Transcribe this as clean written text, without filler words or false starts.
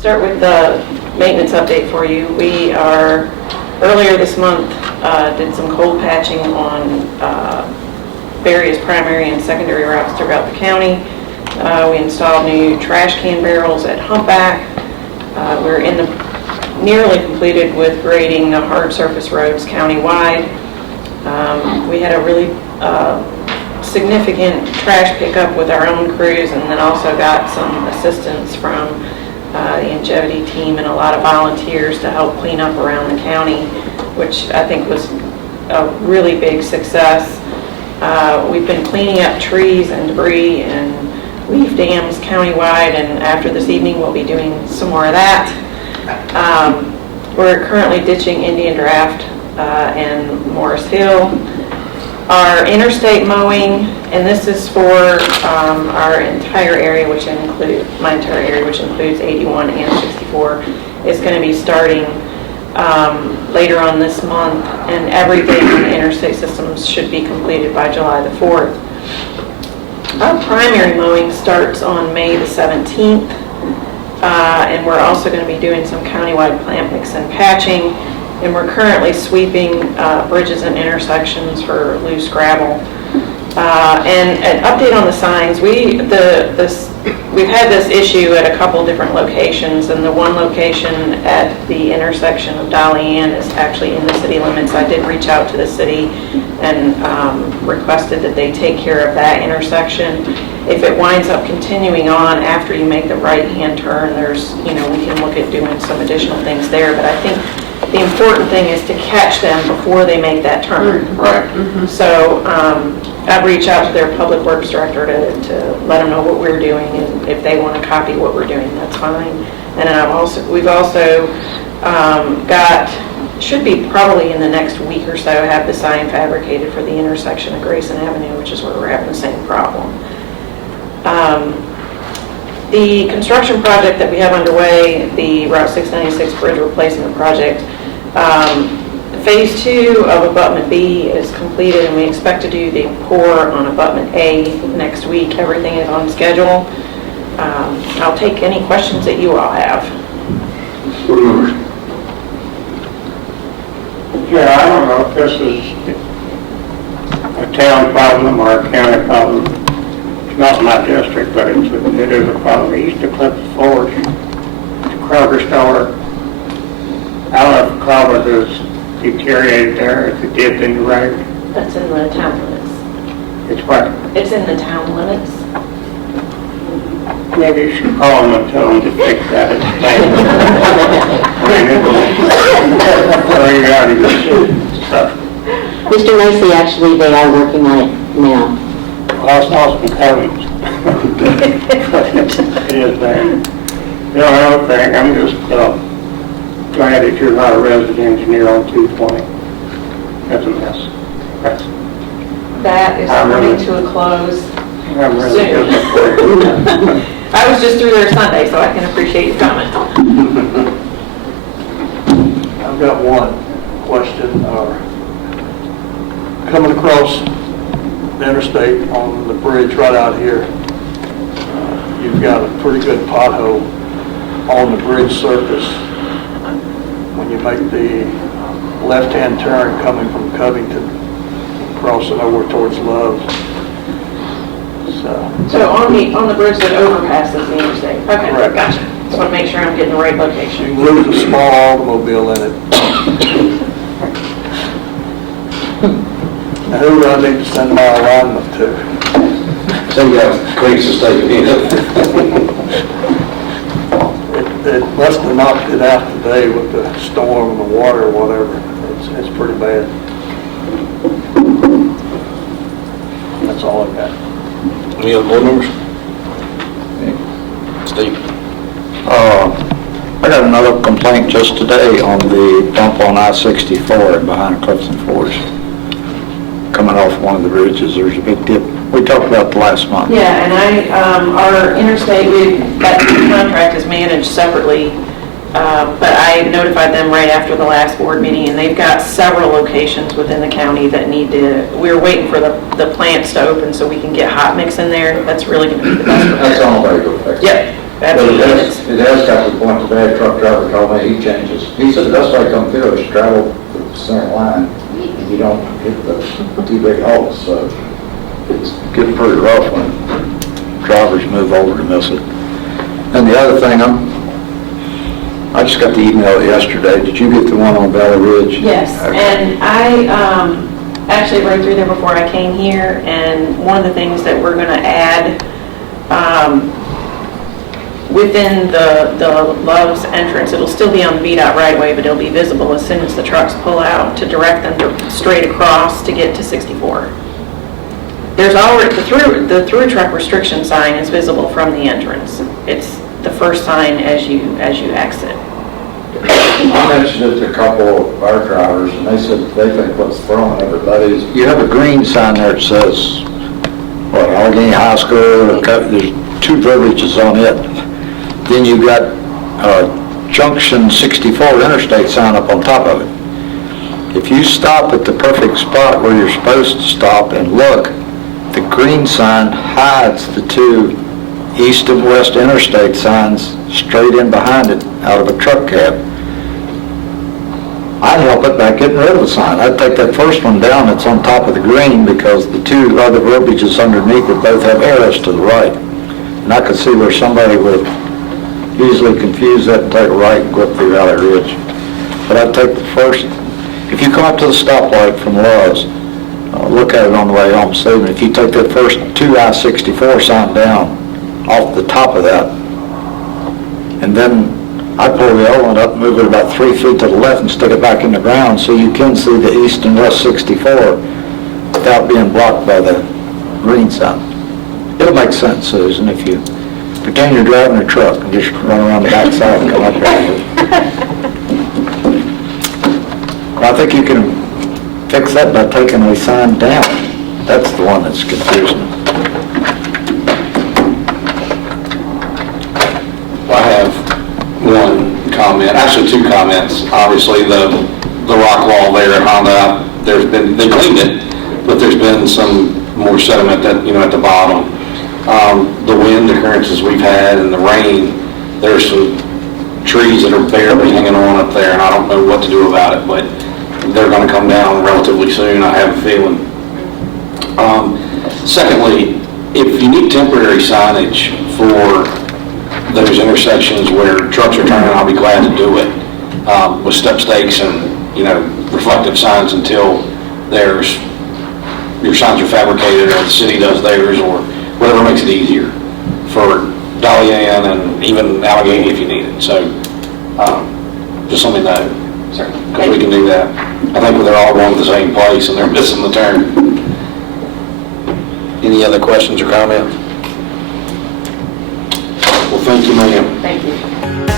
start with the maintenance update for you. We are, earlier this month, did some cold patching on various primary and secondary routes throughout the county. We installed new trash can barrels at Humpback. We're nearly completed with grading the hard surface roads countywide. We had a really significant trash pickup with our own crews, and then also got some assistance from the Ingevity team and a lot of volunteers to help clean up around the county, which I think was a really big success. We've been cleaning up trees and debris and leaf dams countywide, and after this evening we'll be doing some more of that. We're currently ditching Indian Draft and Morris Hill. Our interstate mowing, and this is for our entire area, my entire area, which includes 81 and 64, is going to be starting later on this month, and everything in the interstate systems should be completed by July the 4th. Our primary mowing starts on May the 17th, and we're also going to be doing some countywide plant mix and patching. And we're currently sweeping bridges and intersections for loose gravel. And an update on the signs, we've had this issue at a couple different locations, and the one location at the intersection of Dolly Ann is actually in the city limits. I did reach out to the city and requested that they take care of that intersection. If it winds up continuing on after you make the right-hand turn, we can look at doing some additional things there, but I think the important thing is to catch them before they make that turn. Right. Mm-hmm. So I've reached out to their public works director to let them know what we're doing, and if they want to copy what we're doing, that's fine. And then we've also should be probably in the next week or so, have the sign fabricated for the intersection of Grayson Avenue, which is where we're having the same problem. The construction project that we have underway, the Route 696 bridge replacement project, phase 2 of abutment B is completed, and we expect to do the pour on abutment A next week. Everything is on schedule. I'll take any questions that you all have. Yeah, I don't know if this is a town problem or a county problem. It's not my district, but it is a problem. East of Cliff Forge, the Kroger store, I don't know if Kroger is deteriorated there, if it dipped in the road. That's in the town limits. It's what? It's in the town limits. Maybe you should call them and tell them to fix that. Mr. Macy, actually, they are working on it now. Well, it's not some covenants. It is bad. I don't think, I'm just glad that you're not a resident engineer on 220. That's a mess. That is coming to a close. I'm really disappointed. I was just through there Sunday, so I can appreciate your comment. I've got one question. Coming across the interstate on the bridge right out here, you've got a pretty good pothole on the bridge surface when you make the left-hand turn coming from Covington, crossing over towards Love. So on the bridge that overpasses the interstate. Okay, Correct. Gotcha. Just want to make sure I'm getting the right You location. can lose a small automobile in it. Now, who do I need to send my alignment to? So you got cleats to stay in. It must have knocked it out today with the storm and the water or whatever. It's pretty bad. That's all I got. Any other board members? Steve? I got another complaint just today on the dump on I-64 behind Clifton Forge. Coming off one of the bridges, there's a big dip. We talked about the last month. Yeah, and our interstate, that contract is managed separately, but I notified them right after the last board meeting, and they've got several locations within the county that need to, we're waiting for the plants to open so we can get hot mix in there. That's really going to be the best repair. That's all very good. Yep, I But mean, it has got to the point today, a truck driver told me he changes. He said the best way to come through is straddle the center line, and you don't hit the two big holes, so. It's getting pretty rough when drivers move over to miss it. And the other thing, I just got the email yesterday. Did you get the one on Valley Ridge? yes, Okay. and I actually rode through there before I came here, and one of the things that we're gonna add within the Love's entrance, it'll still be on the VDOT right away, but it'll be visible as soon as the trucks pull out to direct them to straight across to get to 64. There's already, the through truck restriction sign is visible from the entrance. It's the first sign as you exit. I mentioned it to a couple of our drivers, and they said they think what's throwing everybody is, You have a green sign there that says, what, Alleghany High School, there's two verbiages on it. Then you've got Junction 64 interstate sign up on top of it. If you stop at the perfect spot where you're supposed to stop and look, the green sign hides the two east and west interstate signs straight in behind it out of a truck cab. I'd help it by getting rid of the sign. I'd take that first one down that's on top of the green because the two other verbiages underneath it both have arrows to the right. And I could see where somebody would easily confuse that and take a right and go up through Valley Ridge. But I'd take the first, if you come up to the stoplight from Love's, look at it on the way home, Stephen. If you take that first 2 I-64 sign down off the top of that, and then I pull the other one up, move it about 3 feet to the left and stick it back in the ground so you can see the east and west 64 without being blocked by the green sign. It'll make sense, Susan, if you pretend you're driving a truck and just run around the backside and come up here. I think you can fix that by taking the sign down. That's the one that's confusing. I have one comment, actually two comments. Obviously, the rock wall there at Honda, they cleaned it, but there's been some more sediment that, at the bottom. The wind occurrences we've had and the rain, there's some trees that are barely hanging on up there, and I don't know what to do about it, but they're going to come down relatively soon, I have a feeling. Secondly, if you need temporary signage for those intersections where trucks are turning, I'll be glad to do it with step stakes and, reflective signs until your signs are fabricated or the city does theirs or whatever makes it easier for Darien and even Alleghany if you need it. So just let me know, because we can do that. I think they're all going to the same place and they're missing the turn. Any other questions or comments? Well, thank you, ma'am. Thank you.